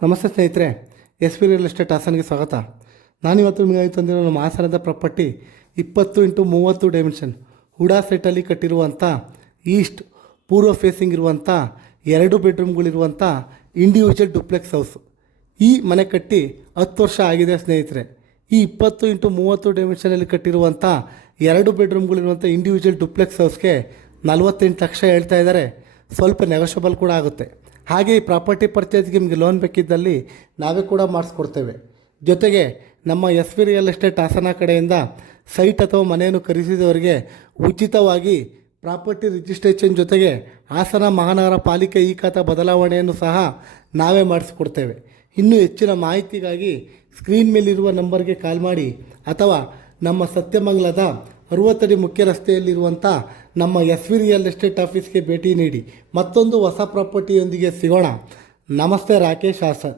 ನಮಸ್ತೆ ಸ್ನೇಹಿತರೆ, S P real estate ಹಾಸನ್ಗೆ ಸ್ವಾಗತ. ನಾನಿವತ್ತು ನಿಮಗೆ ತಂದಿರೋ ನಮ್ಮ ಹಾಸನದ property 20x30 dimension HUDA ಸೈಟಲ್ಲಿ ಕಟ್ಟಿರುವಂಥ East ಪೂರ್ವ ಫೇಸಿಂಗ್ ಇರುವಂಥ 2 ಬೆಡ್ರೂಮ್ಗಳಿರುವಂಥ ಇಂಡಿವಿಜುವಲ್ ಡುಪ್ಲೆಕ್ಸ್ ಹೌಸ್. ಈ ಮನೆ ಕಟ್ಟಿ 10 ವರ್ಷ ಆಗಿದೆ ಸ್ನೇಹಿತರೆ. ಈ 20x30 dimensionally ಕಟ್ಟಿರುವಂಥ 2 ಬೆಡ್ರೂಮ್ಗಳಿರುವಂಥ individual duplex ಹೌಸ್ಗೆ 48 lakh ಹೇಳ್ತಾ ಇದ್ದಾರೆ. ಸ್ವಲ್ಪ ನೆಗೋಷಿಯಬಲ್ ಕೂಡ ಆಗುತ್ತೆ. ಹಾಗೆ ಈ ಪ್ರಾಪರ್ಟಿ ಪರ್ಚೇಸ್ಗೆ ನಿಮಗೆ ಲೋನ್ ಬೇಕಿದ್ದಲ್ಲಿ ನಾವೇ ಕೂಡ ಮಾಡಿಸ್ಕೊಡ್ತೇವೆ. ಜೊತೆಗೆ ನಮ್ಮ S P real estate Hassan ಕಡೆಯಿಂದ ಸೈಟ್ ಅಥವಾ ಮನೆಯನ್ನು ಖರೀದಿಸಿದವರಿಗೆ ಉಚಿತವಾಗಿ ಪ್ರಾಪರ್ಟಿ ರಿಜಿಸ್ಟ್ರೇಷನ್ ಜೊತೆಗೆ ಹಾಸನ ಮಹಾನಗರ ಪಾಲಿಕೆ ಈ ಖಾತಾ ಬದಲಾವಣೆಯನ್ನು ಸಹ ನಾವೇ ಮಾಡಿಸ್ಕೊಡ್ತೇವೆ. ಇನ್ನೂ ಹೆಚ್ಚಿನ ಮಾಹಿತಿಗಾಗಿ ಸ್ಕ್ರೀನ್ ಮೇಲಿರುವ ನಂಬರ್ಗೆ ಕಾಲ್ ಮಾಡಿ ಅಥವಾ ನಮ್ಮ ಸತ್ಯಮಂಗಲದ 60 ಅಡಿ ಮುಖ್ಯ ರಸ್ತೆಯಲ್ಲಿರುವಂಥ ನಮ್ಮ ಎಸ್ ವಿ ರಿಯಲ್ ಎಸ್ಟೇಟ್ ಆಫೀಸ್ಗೆ ಭೇಟಿ ನೀಡಿ. ಮತ್ತೊಂದು ಹೊಸ ಪ್ರಾಪರ್ಟಿಯೊಂದಿಗೆ ಸಿಗೋಣ. ನಮಸ್ತೆ, ರಾಕೇಶ್ ಹಾಸನ್.